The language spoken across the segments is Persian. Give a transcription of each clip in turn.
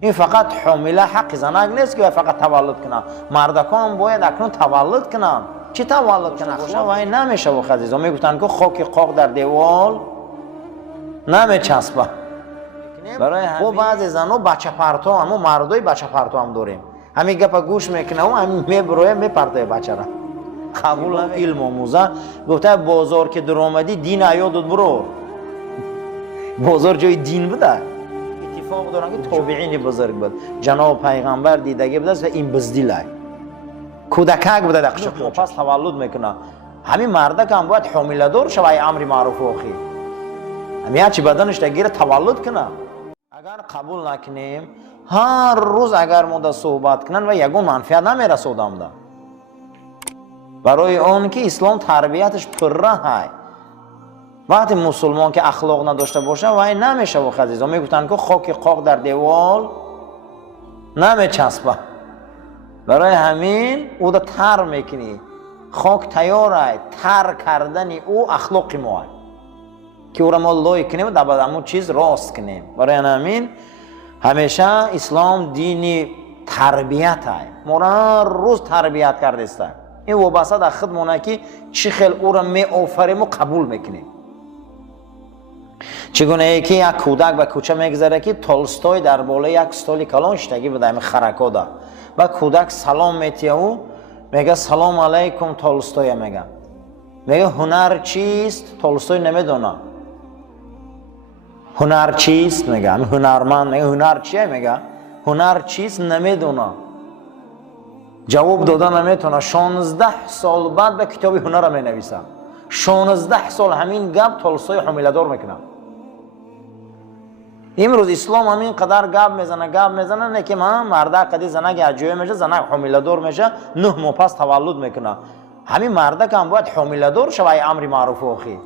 این فقط حامله حق زنک نیست که فقط تولد کنن. مردکان باید اکنون تولد کنن. چی تولد کنن؟ باشه و این نمیشه و عزیزان میگفتن که خاک قاق در دیوال نمیچسبه. برای همین بعضی زنو بچه پرتو هم و مردای بچه پرتو هم داریم. همین گپ گوش میکنه و همین میبروه میپرته بچه را. قبول هم علم آموزه گفته بازار که در آمدی دین ایادت برو. بازار جای دین بوده. اتفاق دارن که تابعین بزرگ بود. جناب پیغمبر دیدگی بوده و این بزدیله. کودکک بوده در قشق پس تولد میکنه. همین مردک هم باید حامله دار شوه امر معروف و خیر. همین هرچی بدنش تگیره تولد کنه. اگر قبول نکنیم هر روز اگر ما در صحبت کنن و یگون منفعت نمیرسود آمده. برای اون که اسلام تربیتش پره های. وقتی مسلمان که اخلاق نداشته باشه و این نمیشه و عزیزان میگفتن که خاک قاق در دیوال نمیچسبه. برای همین او دا تر میکنی. خاک تیاره تر کردن او اخلاقی ما که او را ما لای کنیم و در همون چیز راست کنیم. برای همین همیشه اسلام دینی تربیت های. ما را روز تربیت کرده است. این وابسته در خودمونه که چی خیل او را می آفریم و قبول میکنیم. چگونه یکی یک کودک به کوچه میگذره که تولستوی در بالای یک استول کلان شتگی بوده همین خرکا ده و کودک سلام میتیه و میگه سلام علیکم تولستوی میگه هنر چیست؟ تولستوی نمیدونه هنر چیست؟ میگه هنرمند میگه هنر چیه؟ میگه هنر چیست؟ نمیدونه جواب داده نمیتونه. 16 سال بعد به کتاب هنر می نویسه. 16 سال همین گپ تولستوی حامله دار میکنه. امروز اسلام همین قدر گپ میزنه نه که من مردک قدی زنک اجوی میشه زنک حامله دار میشه 9 ماه پس تولد میکنه. همین مردک هم باید حامله دار شوه امر معروف و خیر.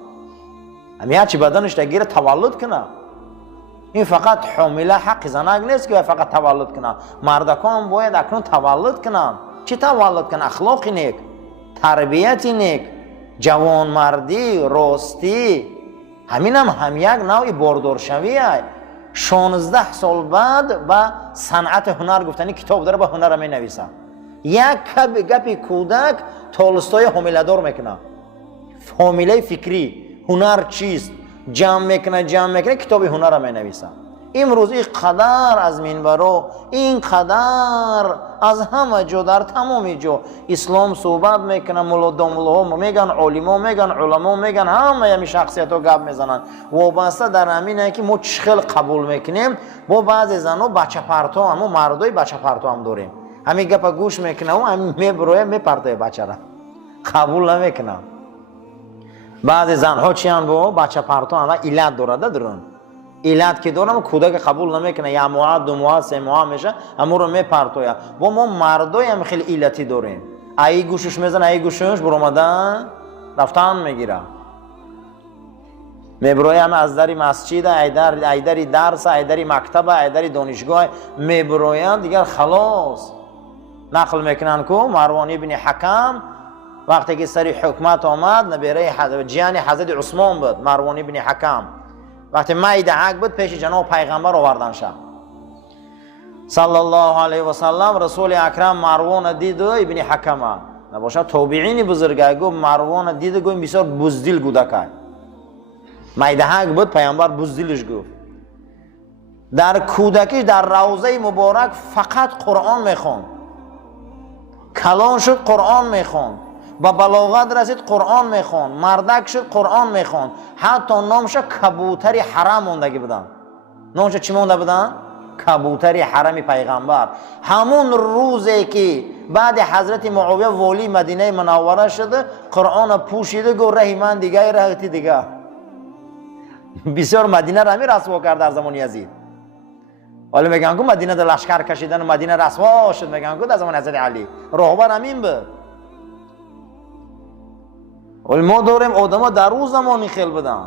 همین هرچی بدنش تگیره تولد کنه. این فقط حامله حق زنک نیست که فقط تولد کنه. مردکان باید اکنون تولد کنن. چی تولد کنن؟ اخلاقی نیک، تربیتی نیک، جوان مردی، راستی. همین هم یک نوعی باردار شویه. 16 سال بعد با صنعت هنر گفتنی کتاب داره با هنر می نویسه. یک گپی کودک تولستوی حامله دار میکنه. حامله فکری هنر چیست؟ جمع میکنه کتاب هنر می نویسه. امروز این قدر از منبرو این قدر از همه جا در تمام جا اسلام صحبت میکنه. ملا میگن علما میگن علما میگن همه همی شخصیت ها گپ میزنن. وابسته در همینه که ما چخل قبول میکنیم. با بعضی زنو بچه پرتو هم و مردای بچه پرتو هم داریم. همین گپ گوش میکنه و همین میبروه میپرته بچه را قبول نمیکنه. بعضی زنها چی هم با بچه پرتو هم علت دارن علت که دارم کودک قبول نمیکنه. یا ماه 2 ماه 3 ماه میشه امو رو میپرتویا. و ما مردای هم خیلی علتی داریم. ای گوشش میزنه ای گوشش برآمدن رفتن میگیره. میبروی هم از دری مسجد ای دری درس ای دری مکتب ای دری دانشگاه میبرویان دیگر خلاص. نقل میکنن که مروان ابن حکم وقتی که سری حکمت آمد نبیره جیان حضرت عثمان بود. مروان ابن حکم وقتی مایده حق بود پیش جناب پیغمبر آوردن شد صلی الله علیه و سلم. رسول اکرم مروان دید و ابن حکمه نباشه تابعین بزرگای گفت مروان دید گفت بسیار بزدل کودک مایده حق بود پیغمبر بزدلش گفت. در کودکیش در روضه مبارک فقط قرآن میخوند. کلان شد قرآن میخوند. با بلاغت رسید قرآن میخوند. مردک شد قرآن میخوند. حتی نامش کبوتری حرم موندگی بودن. نامش چی مونده بودن؟ کبوتری حرم پیغمبر. همون روزی که بعد حضرت معاویه والی مدینه منوره شده قرآن پوشیده گفت رهی من دیگه رهتی دیگه. بسیار مدینه را می رسوا کرد در زمان یزید. ولی میگن که مدینه در لشکر کشیدن و مدینه رسوا شد. میگن که در زمان حضرت علی راهبر همین بود. ولی ما داریم آدم ها در روز زمانی خیل بدن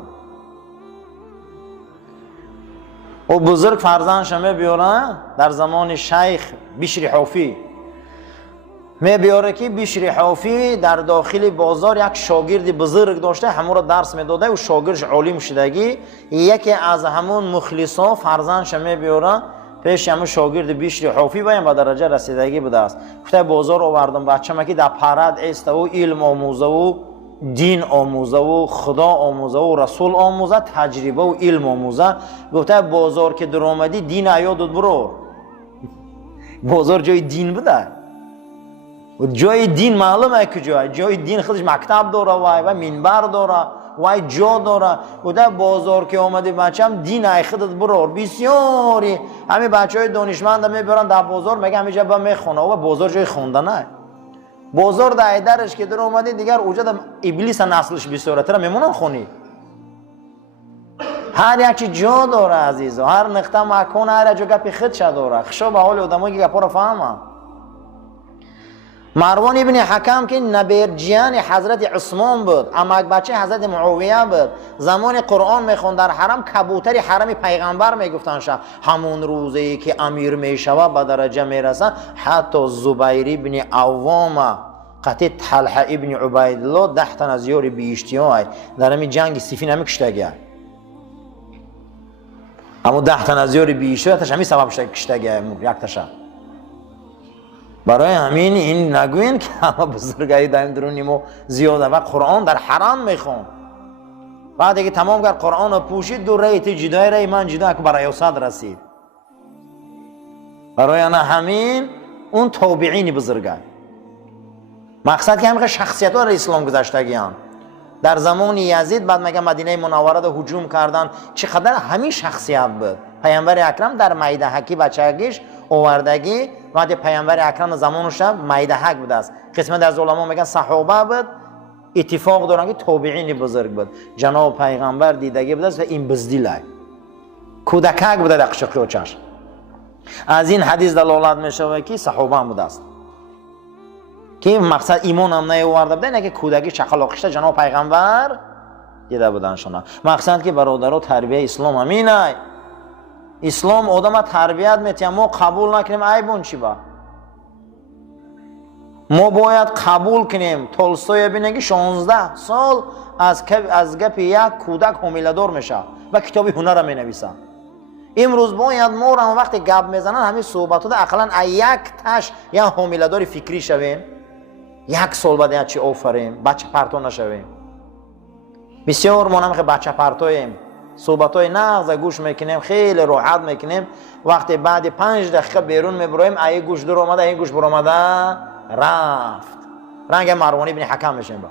و بزرگ فرزندش می بیارن. در زمان شیخ بشری حافی می بیاره که بشری حافی در داخل بازار یک شاگرد بزرگ داشته همون را درس می داده و شاگردش عالم شدگی. یکی از همون مخلصا فرزندش می بیاره پیش همون شاگرد بیشتری حافی بایم و درجه رسیدگی بوده است. گفته بازار آوردم بچه‌م که در پرد ایسته و علم آموزه و دین آموزه و خدا آموزه و رسول آموزه، تجربه و علم آموزه. گفته بازار که در آمدی دین ایادت برو. بازار جای دین بوده و جای دین معلومه کجا. جای دین خودش مکتب داره و منبر داره و جا داره. گفته بازار که آمدی بچه‌م دین ای خودت برو. بسیاری همین بچهای دانشمند میبرن در بازار میگه همینجا با میخونه و بازار جای خوندن نه. بازار در درش که در اومدی دیگر اوجد ابلیس نسلش بسیارت را میمونن خونی. هر یکی جا داره عزیزا، هر نقطه مکان هر جا گپی خودش داره. خشا به حال آدمایی که گپا رو فهمن. مروان ابن حکم که نبرجیان حضرت عثمان بود، امک بچه حضرت معاویه بود. زمان قرآن میخوند در حرم کبوتر حرم پیغمبر میگفتن شه همون روزی که امیر میشوه به درجه میرسه. حتی زبیر ابن عوام قطع طلحه ابن عبیدالله 10 تن از یاری بیشتیای در همین جنگ صفین همی کشتگه. اما 10 تن از یاری بیشتیایش همین سبب کشتگه یک تشه. برای همین این نگوین که همه بزرگایی دایم درونیم و زیاده و قرآن در حرم میخون. بعد اگه تمام کرد قرآن رو پوشید دو ریت جدای رای من جدا که برای اوساد رسید. برای همین اون تابعین بزرگای مقصد که همه شخصیت ها را اسلام گذاشتگیان. در زمان یزید بعد میگه مدینه منوره رو هجوم کردن، چقدر همین شخصیت بود. پیامبر اکرم در میدهکی بچگیش آوردگی بعد پیامبر اکرم زمانش میدهک بود است. قسمت از علما میگن صحابه بود، اتفاق دارن که تابعین بزرگ بود. جناب پیغمبر دیدگی بود است و این بزدیلای کودکک بود در قشق و چشم. از این حدیث دلالت میشه که صحابه بود است که مقصد ایمان هم نیاورده بودن که کودکی شقلاقش جناب پیغمبر دیده بودن شما. مقصد که برادرها تربیت اسلام همینه. اسلام آدم تربیت میتیم ما قبول نکنیم عیبون چی با؟ ما باید قبول کنیم. تولستوی بینه 16 سال از گپ یک کودک حامله‌دار میشه و کتابی هنر می نویسه. امروز باید ما را وقتی گپ میزنن همین صحبتات اقلا یک تاش یا حامله‌دار فکری شویم. یک سال بعد چی آفریم بچه پرتو نشویم. بسیار ما نمیخه بچه پرتویم، صحبتای نغز گوش میکنیم، خیلی راحت میکنیم. وقتی بعد 5 دقیقه بیرون میبریم ای گوش در اومده ای گوش بر اومده رفت. رنگ مروان ابن حکم میشیم. با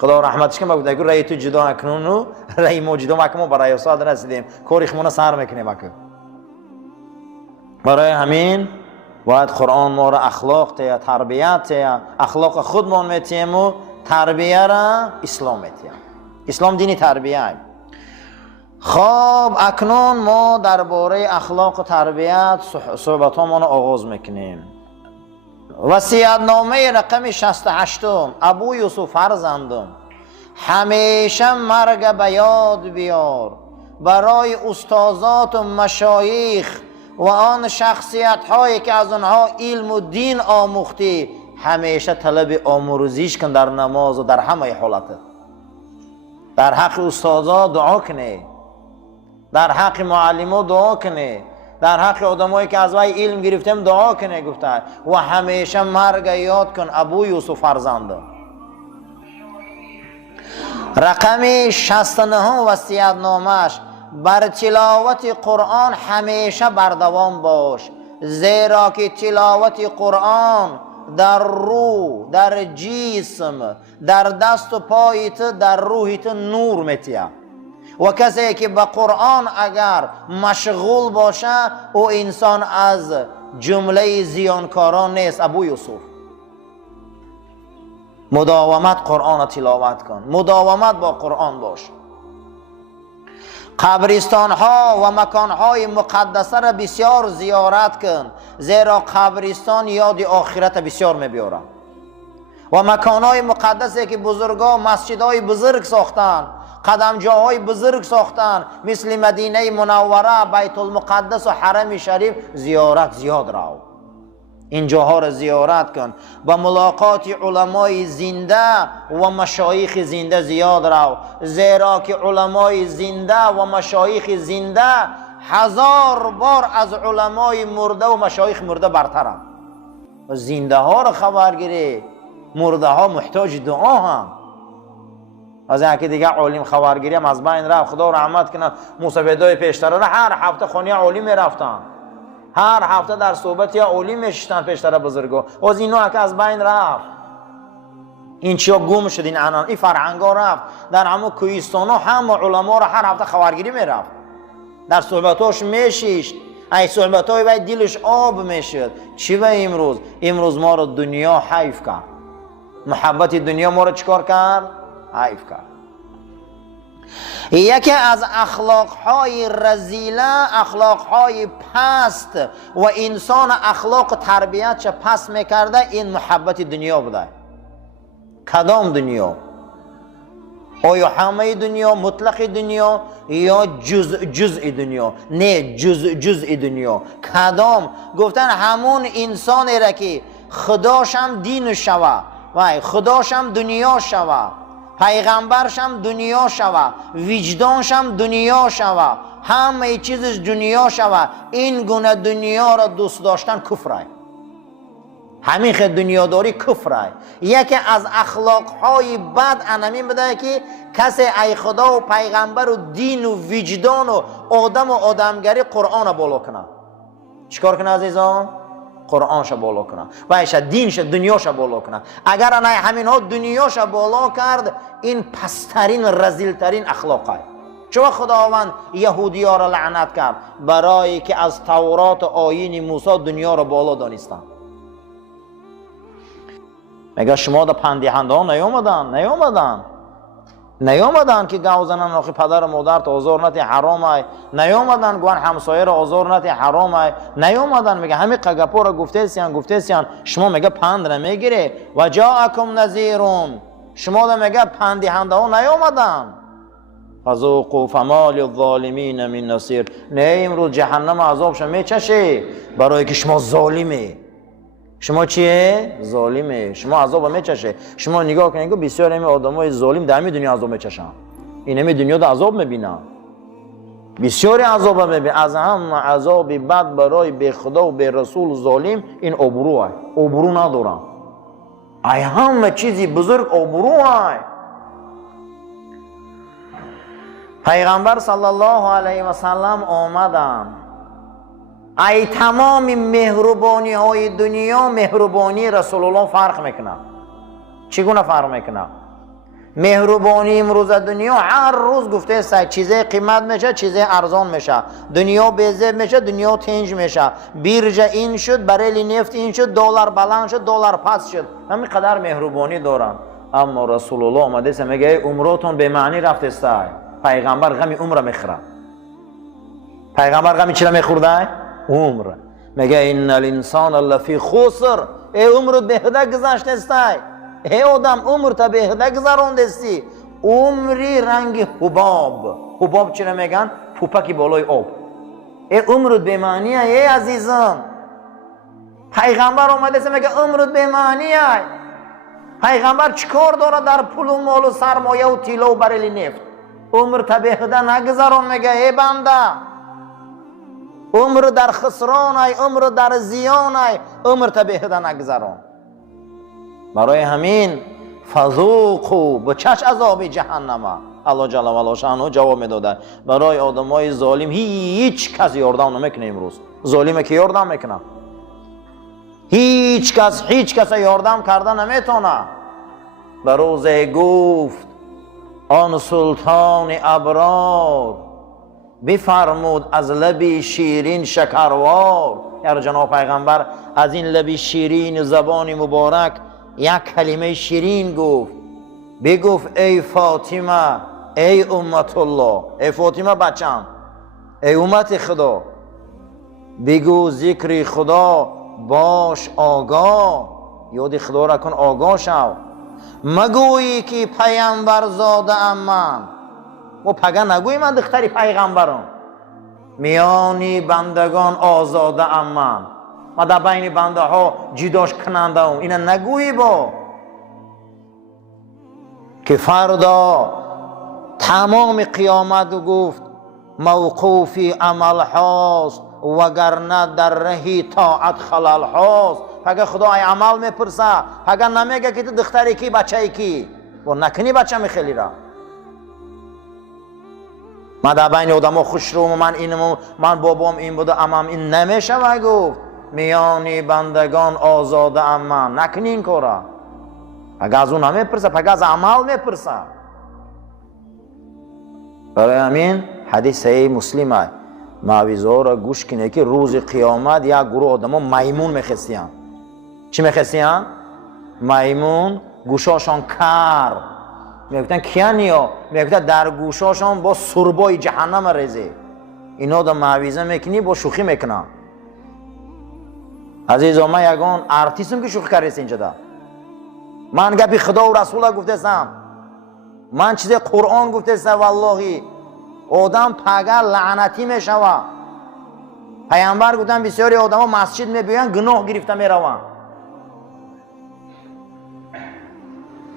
خدا رحمتش کنه بگو رای تو جدا اکنون و رای ما جدا مکمون برای استاد رسیدیم کاریخمون سر میکنیم. اکو برای همین باید قرآن ما را اخلاق تیا تربیت تیا اخلاق خودمان میتیم و تربیه را اسلام میتیم. اسلام دینی تربیه. خب اکنون ما درباره اخلاق و تربیت صحبتامون رو آغاز میکنیم. وصیت‌نامه رقم 68 ابو یوسف فرزندم همیشه مرگ به یاد بیار برای استادات و مشایخ و آن شخصیت هایی که از آنها علم و دین آموختی. همیشه طلب آموزش کن در نماز و در همه حالت. در حق استادا دعا کنی، در حق معلمو دعا کنی، در حق آدمایی که از وی علم گرفتیم دعا کنی. گفته و همیشه مرگ یاد کن ابو یوسف فرزندم. رقم 69 وصیت‌نامه‌اش بر تلاوت قرآن همیشه بردوام باش، زیرا که تلاوت قرآن در روح، در جسم، در دست و پایت، در روحت نور میتیه. و کسی که به قرآن اگر مشغول باشه او انسان از جمله زیانکاران نیست. ابو یوسف مداومت قرآن تلاوت کن، مداومت با قرآن باش. قبرستان ها و مکان های مقدسه را بسیار زیارت کن، زیرا قبرستان یاد آخرت بسیار میبیاره. و مکان های مقدسه که بزرگا مسجد های بزرگ ساختن، قدمجاهای بزرگ ساختن مثل مدینه منوره، بیت المقدس و حرم شریف، زیارت زیاد رو. این جاها را زیارت کن. با ملاقات علمای زنده و مشایخ زنده زیاد رو، زیرا که علمای زنده و مشایخ زنده 1000 بار از علمای مرده و مشایخ مرده برترم. زنده ها رو خبر گیری، مرده ها محتاج دعا هم. از اینکه دیگه عالم خبرگیری هم از بین رفت. خدا رحمت کنه موسویدای پیشتره را هر هفته خونی عالم میرفتن، هر هفته در صحبت یا عالم میشتن پیشتره بزرگا. از اینو که از بین رفت، این چیا گم شد، این فرهنگا رفت. در همه کوهستانا هم علما را هر هفته خبرگیری میرفت، در صحبتاش میشیشت، ای صحبتای باید دلش آب میشد. چی به امروز ما رو دنیا حیف کرد، محبت دنیا ما رو چکار کرد؟ حیف کرد. یکی از اخلاقهای رذیله، اخلاقهای پست و انسان اخلاق تربیتش پست میکرده، این محبت دنیا بوده. کدام دنیا؟ آیا همه دنیا، مطلق دنیا، یا جزء دنیا؟ نه، جزء دنیا. کدام؟ گفتن همون انسانی را که خداشم دین شوه و خداشم دنیا شوه، پیغمبرشم دنیا شوه، وجدانشم دنیا شوه، همه چیزش دنیا شوه، این گونه دنیا را دوست داشتن کفره. همین خیلی دنیاداری کفره. یکی از اخلاقهای بد انمی بده که کسی ای خدا و پیغمبر و دین و وجدان و آدم و آدمگری قرآن بالا کنه. چیکار کنه عزیزان؟ قرآنش بالا کنه و ایش دینش دنیاش بالا کنه. اگر نه همین ها دنیاش بالا کرد، این پسترین رذیلترین اخلاقه. چون خداوند یهودی ها را لعنت کرد برای که از تورات و آیین موسی دنیا را بالا دانستند. میگه شما در پندهنده ها نیامدن که گوزنن آخی پدر و مادرت آزار نتی حرام ای، نیامدن گوان همسایه را آزار نتی حرام ای، نیامدن. میگه همین قگپا را گفته سیان شما میگه پند نمیگیره. و جاءکم نذیرون، شما دا میگه پندهنده ها نیامدن. فذوقوا فما للظالمین من نصیر. نه امروز جهنم عذابش میچشه برای که شما ظالمی. شما چیه؟ ظالمه. شما عذاب میچشه. شما نگاه کنید که بسیار همین آدمای ظالم در دنیا عذاب میچشن، این همین دنیا ده عذاب میبینن، بسیاری عذاب میبینن. از هم عذاب بد برای به خدا و به رسول ظالم این آبروه، آبرو ندارن. ای همه چیزی بزرگ آبروه. پیغمبر صلی الله علیه و سلم آمدن، ای تمام مهربانی های دنیا مهربانی رسول الله فرق میکنه. چگونه فرق میکنه؟ مهربانی امروز دنیا هر روز گفته است چیزی قیمت میشه، چیزی ارزان میشه، دنیا بیزه میشه، دنیا تنج میشه، بیرجه این شد، بریل نفت این شد، دلار بلند شد، دلار پس شد. همین قدر مهربانی دارن. اما رسول الله آمده است میگه عمرتون به معنی رفته است. پیغمبر غمی عمر میخوره. پیغمبر غمی چی میخورده؟ عمر. میگه ان الانسان لفی خسر. ای عمرت به هده گذشته است. ای آدم عمرت به هده گذرانده استی. عمری رنگ حباب چی میگن؟ پوپکی بالای آب. ای عمرت به معنی ای عزیزم. پیغمبر اومده است میگه عمرت به معنی ای. پیغمبر چیکار داره در پول و مال و سرمایه و طلا و بریل نفت؟ عمرت به هده نگذران. میگه ای بنده عمر در خسران ای، عمر در زیان ای، عمر تبهده نگذران. برای همین فذوقوا به چش عذاب جهنم. الله جل و علا شانو جواب میداده برای آدمای ظالم هیچ کس یاردم نمیکنه. امروز ظالمه که یاردم میکنه؟ هیچ کس یاردم کرده نمیتونه. به روزه گفت آن سلطان ابرار بفرمود از لبی شیرین شکروار. یعنی جناب پیغمبر از این لبی شیرین زبان مبارک یک کلمه شیرین گفت. بگفت ای فاطمه، ای امت الله، ای فاطمه بچم، ای امت خدا، بگو ذکر خدا باش آگاه، یاد خدا را کن آگاه شو. مگویی که پیامبر زاده ام من، و پگه نگوی من دختری پیغمبرم، میانی بندگان آزاده ام من در بین بنده ها جداش کننده ام. اینا نگویی با که فردا تمام قیامت گفت موقوفی عمل هاست وگرنه در رهی طاعت خلل هاست. اگه خدای عمل میپرسه، اگه نمیگه که تو دختری کی بچه کی و نکنی بچه میخیلی را. من در بین آدم خوش رو من اینم، من بابام این بوده امام این نمیشه و گفت میانی بندگان آزاده اما نکنی این کارا. اگه از اون نمیپرسه اگه از عمل میپرسه. برای همین حدیث صحیح مسلمه معویزه را گوش کنه که روز قیامت یک گروه آدم ها میمون میخستیان. چی میخستیان؟ میمون، گوشاشان کر میگفتن کیانیا؟ میگفتن در گوشاشان با سربای جهنم ریزه. اینا دا معویزه میکنی با شوخی میکنن. عزیزا من یگان ارتیستم که شوخی کردیست اینجا دا. من گپی خدا و رسول گفتستم، من چیز قرآن گفتستم. والله آدم پگه لعنتی میشوه. پیامبر گفتن بسیاری آدم ها مسجد میبیان گناه گرفته میرون.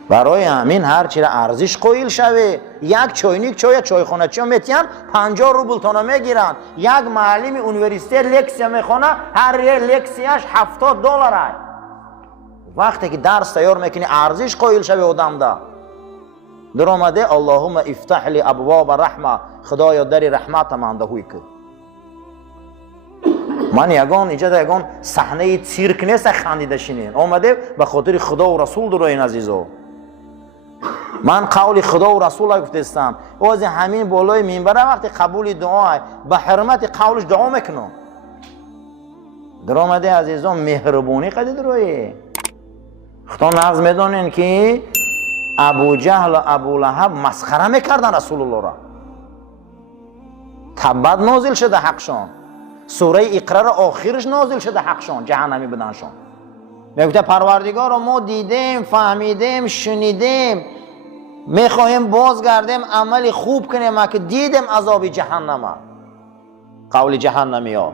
برای همین هر چی را ارزش قائل شوه. یک چاینک چای چایخانه چی میتین 50 روبل تانا میگیرن. یک معلم یونیورسیته لکسیا میخونه، هر لکسیاش $70. وقتی که درس تیار میکنی ارزش قائل شوه آدم دا. در آمده اللهم افتح لی ابواب رحمه، خدایا در رحمت من دهوی که. من یگان اینجا یگان صحنه سیرک نیست خندیده شینین. آمده به خاطر خدا و رسول در این عزیزو. من قول خدا و رسول گفتستم. از همین بالای منبر وقتی قبول دعا به حرمت قولش دعا میکنم. در آمده عزیزان مهربونی قدر دروی. خدا نغز میدونین که ابو جهل و ابو لهب مسخره میکردن رسول الله را. تبت نازل شده حقشان. سوره اقرار آخرش نازل شده حقشان، جهنمی بدنشان. میگفته پروردگار ما دیدیم، فهمیدیم، شنیدیم، میخواهیم بازگردیم عمل خوب کنیم که دیدیم عذاب جهنم. قول جهنمی ها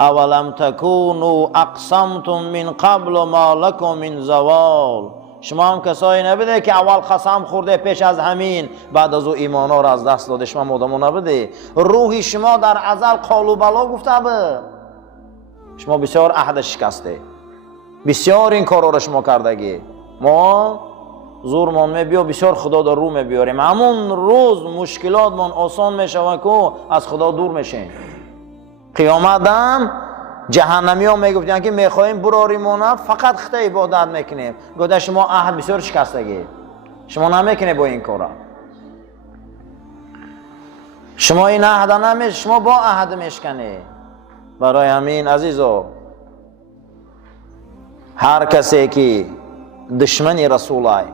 اولم تکونوا اقسمتم من قبل ما لکم من زوال. شما هم کسایی نبوده که اول قسم خورده پیش از همین بعد از او ایمانا را از دست داده. شما مادمو نبوده. روحی شما در ازل قالو بلا گفته به. شما بسیار عهد شکسته، بسیار این کارا را شما کردگی. ما زورمان میبیا بسیار خدا در رو میبیاریم. همون روز مشکلاتمان آسان میشود که از خدا دور میشیم. قیامت هم جهنمی ها میگفتن که میخواییم براریمونه فقط خطا عبادت میکنیم. گفته شما عهد بسیار شکستگی، شما نمیکنه با این کارا. شما این عهد نمیشه، شما با عهد میشکنی. برای همین عزیزو هر کسی که دشمن رسول ای،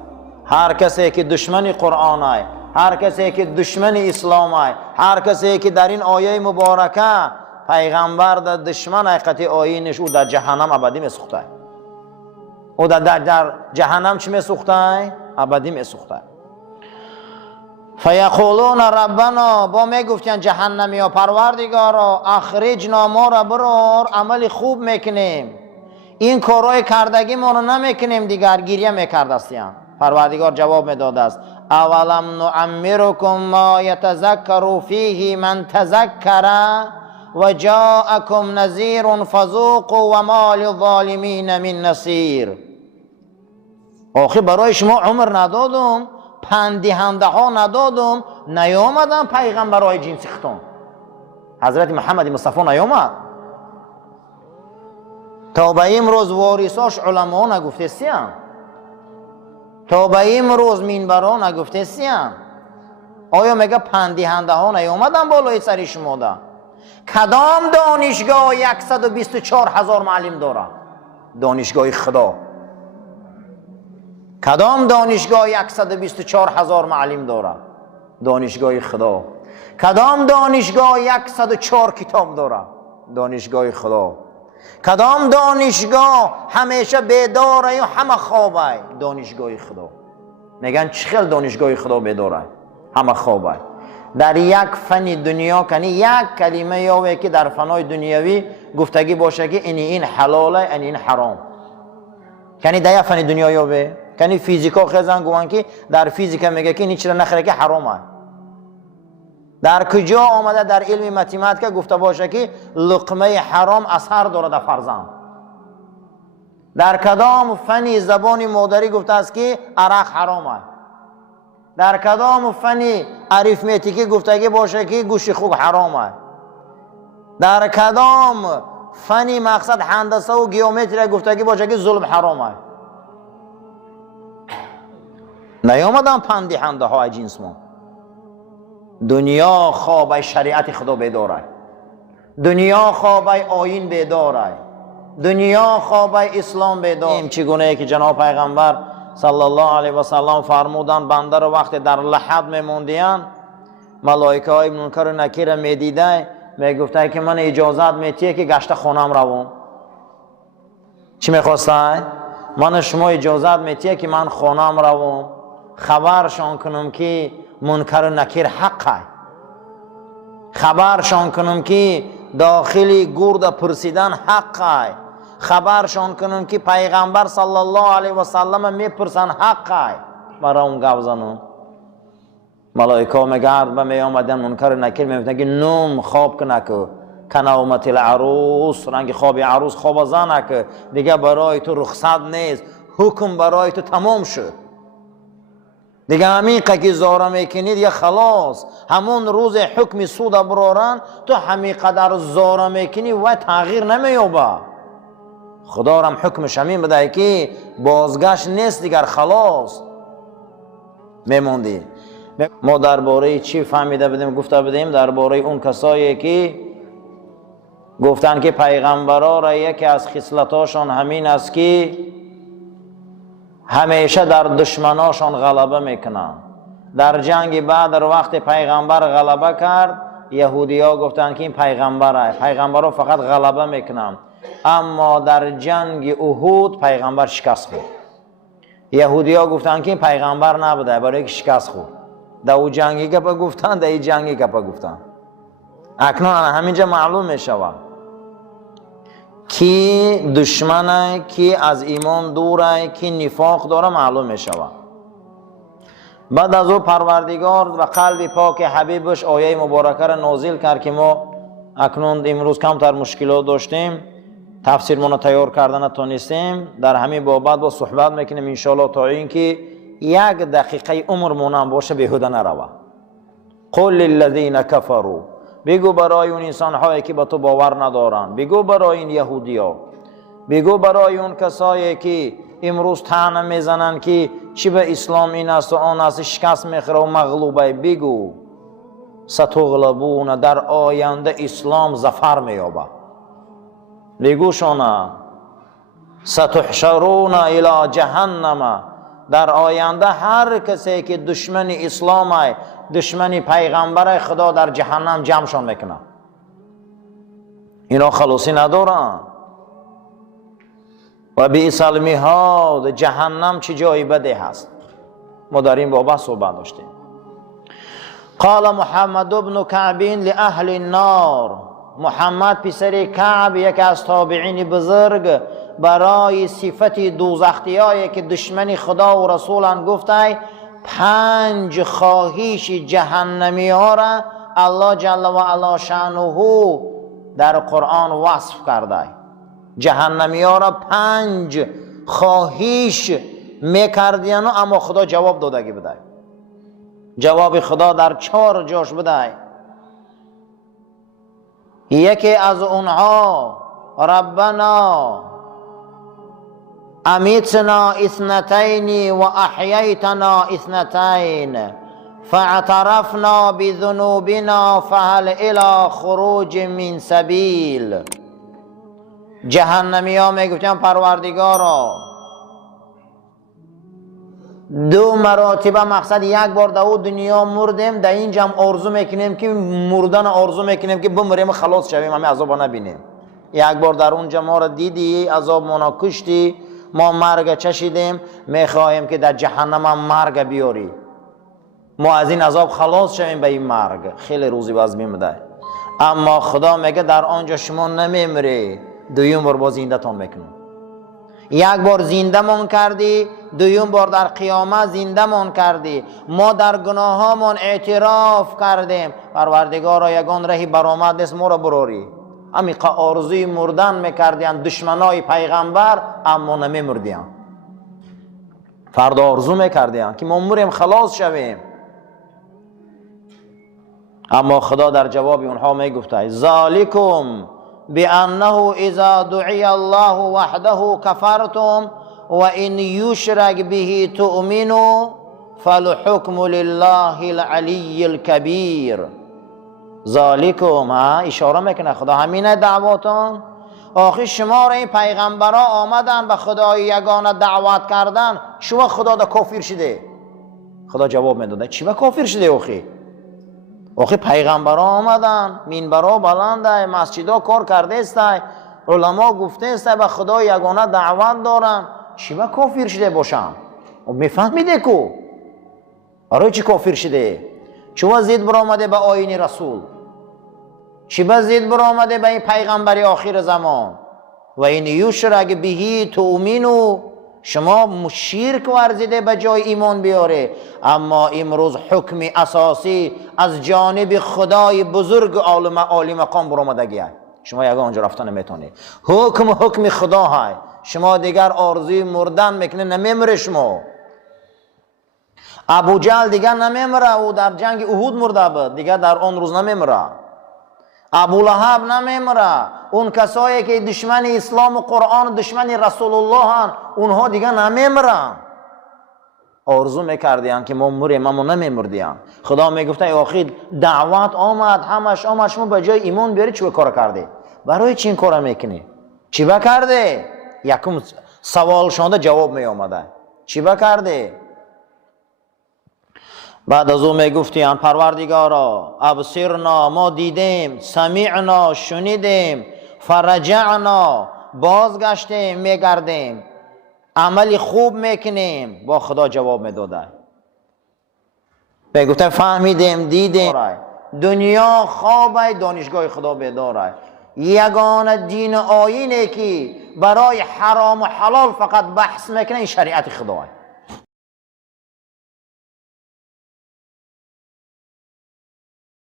هر کسی که دشمن قرآن ای، هر کسی که دشمن اسلام ای، هر کسی که در این آیه مبارکه پیغمبر در دشمن حقیقت آیینش او در جهنم ابدی میسوخته. او در جهنم چی میسوخته؟ ابدی میسوخته. فیقولون ربنا، با میگفتن جهنمی ها پروردگارا اخرجنا، ما را برار عمل خوب میکنیم، این کارهای کردگی ما رو نمیکنیم دیگر. گریه میکردستیم. پروردگار جواب میداده است اولم نعمرکم ما یتذکر فیه من تذکر و جاءکم نذیر فذوقوا و ما للظالمین من نصیر. آخه برای شما عمر ندادم، پندهنده ها ندادم، نیامدن پیغمبرای جنس ختم. حضرت محمد مصطفی نیامد تا به امروز وارثاش علما نگفته سیان، تا به امروز منبرا نگفته سیان. آیا میگه پندهنده ها نیامدن بالای سر شما ده؟ کدام دانشگاه 124,000 معلم داره؟ دانشگاه خدا. کدام دانشگاه 124,000 معلم داره؟ دانشگاه خدا. کدام دانشگاه 104 کتاب داره؟ دانشگاه خدا. کدام دانشگاه همیشه بیداره یا همه خوابه؟ دانشگاه خدا. میگن چه خیلی دانشگاه خدا بیداره همه خوابه. در یک فن دنیا کنی یک کلمه یاوه که در فنای دنیاوی گفتگی باشه که این حلاله این حرام، کنی در یک فن دنیا یاوه. کنی فیزیکا خیزن گوان که در فیزیکا میگه که این چیز نخره که حرامه. در کجا آمده در علم متیماتیک گفته باشه که لقمه حرام اثر داره در فرزند؟ در کدام فن زبان مادری گفته است که عرق حرام است؟ در کدام فن اریتمتیکی گفتگی باشه که گوشت خوک حرام است؟ در کدام فن مقصد هندسه و گیومتری گفتگی باشه که ظلم حرام است؟ نیامدن پندهنده های جنس ما. دنیا خواب شریعت خدا بیداره، دنیا خواب آیین بیداره، دنیا خواب اسلام بیداره. چگونه که جناب پیغمبر صلی الله علیه و سلم فرمودن بنده رو وقتی در لحد میموندین ملائکه های منکر و نکیر میدیده میگفته که من اجازت میتیه که گشت خونم روم. چی میخواسته؟ من شما اجازت میتیه که من خونم روم خبرشان کنم که منکر و نکیر حقه، خبرشان کنم که داخلی گرد پرسیدن حقه، خبرشان کنم که پیغمبر صلی الله علیه و سلم میپرسن حقه. برای اون گپ زنم ملائکه میگرد و میامدن منکر و نکیر میگفتن که نوم خواب کنه که کنومت العروس، رنگ خواب عروس خواب زنه که دیگه برای تو رخصت نیست، حکم برای تو تمام شد دیگه. همین که زاره میکنید یا خلاص همون روز حکم سود برارن تو همین قدر زاره میکنی و تغییر نمیوبه. خدا رم حکمش همین بده که بازگشت نیست دیگر، خلاص میموندی. ما درباره چی فهمیده بدیم گفته بدیم؟ درباره اون کسایی که گفتن که پیغمبرا را یکی از خصلتاشون همین است که همیشه در دشمناشون غلبه میکنن. در جنگ بدر وقتی پیغمبر غلبه کرد یهودی ها گفتن که این پیغمبره، پیغمبر فقط غلبه میکنن. اما در جنگ احد پیغمبر شکست خورد. یهودی ها گفتن که این پیغمبر نبوده برای که شکست خورد. در او جنگی گپا گفتن، در این جنگی گپا گفتن. اکنون همینجا معلوم میشود کی دشمنه، کی از ایمان دوره، کی نفاق داره معلوم میشود. بعد از او پروردگار و قلب پاک حبیبش آیه مبارکه را نازل کرد که ما اکنون امروز کمتر مشکلات داشتیم، تفسیر منو تیار کردن نتونستیم. در همین بابت با صحبت میکنیم انشاءالله تا اینکه یک دقیقه عمر مونم باشه بیهوده نروه. قل للذین کفروا، بگو برای اون انسان هایی که به تو باور ندارن، بگو برای این یهودی ها، بگو برای اون کسایی که امروز طعنه میزنن که چی به اسلام این است و آن است، شکست میخوره و مغلوبه، بگو ستغلبون، در آینده اسلام ظفر مییابه. بگو شونا ستحشرون الی جهنم، در آینده هر کسی که دشمن اسلام است، دشمن پیغمبر خدا در جهنم جمعشان میکنه. اینا خلاصی ندارن. و بئس المهاد، جهنم چه جای بدی هست. ما در این بابا صحبت داشتیم. قال محمد بن کعب لأهل النار، محمد پسر کعب یکی از تابعین بزرگ برای صفت دوزختیایی که دشمن خدا و رسولان گفته 5 خواهش جهنمی ها را الله جل و علا شأنه در قرآن وصف کرده. جهنمی ها را 5 خواهش میکردین اما خدا جواب دادگی بده. جواب خدا در 4 جاش بده. یکی از اونها ربنا امیتنا 2 و احییتنا 2 فاعترفنا بذنوبنا فهل الی خروج من سبیل. جهنمی ها میگفتن پروردگارا 2 مراتبه مقصد یک بار در دنیا مردیم، در این جمع آرزو میکنیم که مردن آرزو میکنیم که بمریم خلاص شویم، همه عذاب نبینیم. یک بار در اونجا ما را دیدی، عذاب ما کشتی، ما مرگ چشیدیم، میخواهیم که در جهنم هم مرگ بیاری، ما از این عذاب خلاص شویم به این مرگ. خیلی روزی باز میمده. اما خدا میگه در آنجا شما نمیمری، 2 بار باز زنده تان میکنم. یک بار زنده من کردی، دویم بار در قیامت زنده من کردی. ما در گناهامون اعتراف کردیم. پروردگارا یگان رهی برآمد نیست ما را بروری. همین آرزوی مردن میکردیم دشمنای پیغمبر، اما نمیمردیم. فردا آرزو میکردیم که ما مریم خلاص شویم، اما خدا در جواب اونها میگفته ذالکم بانه اذا دعی الله وحده کفرتم و ان یشرک به تؤمنوا فالحکم لله العلی الکبیر. ذالکم، اشاره میکنه خدا همینه دعواتان. آخه شما را این پیغمبرها آمدن به خدای یگانه دعوت کردن، شما خدا دا کافر شده. خدا جواب میداده چی با کافر شده؟ آخه پیغمبرها آمدن، منبرها بلنده، مسجدها کار کرده است، علما گفته است به خدای یگانه دعوت دارن، چی با کافر شده باشم؟ میفهمیده کو برای چی کافر شده؟ چوا زید برآمده به آیین رسول، چی با زید برآمده به این پیغمبر آخر زمان. و این یشرک به تؤمنوا، شما شرک ورزیده به جای ایمان بیاره. اما امروز حکم اساسی از جانب خدای بزرگ عالی مقام برآمدگی است، شما یگان اونجا رفتن نمیتونید. حکم خدا های، شما دیگر آرزوی مردن میکنه، نمیمره. شما ابو جهل دیگر نمیمره، او در جنگ احد مرده بود، دیگر در آن روز نمیمره. ابو لهب نمیمره، اون کسایی که دشمن اسلام و قرآن و دشمن رسول الله هن، اونها دیگر نمیمرن. آرزو میکردیم که ما مریم اما نمیمردیم. خدا میگفته آخر دعوت آمد، همش آمد، شما به جای ایمان بیاری چی کار کرده؟ برای چی این کار میکنی؟ چی بکرده؟ یکم سوال شده جواب می آمده چی بکرده؟ بعد از او میگفتیم پروردگارا ابصرنا، ما دیدیم، سمعنا، شنیدیم، فرجعنا، بازگشتیم، میگردیم، عمل خوب میکنیم. با خدا جواب میداده، میگفته فهمیدیم، دیدیم. دنیا خوابه، دانشگاه خدا بیداره. یگانه دین آیینه که برای حرام و حلال فقط بحث میکنه این شریعت خداه.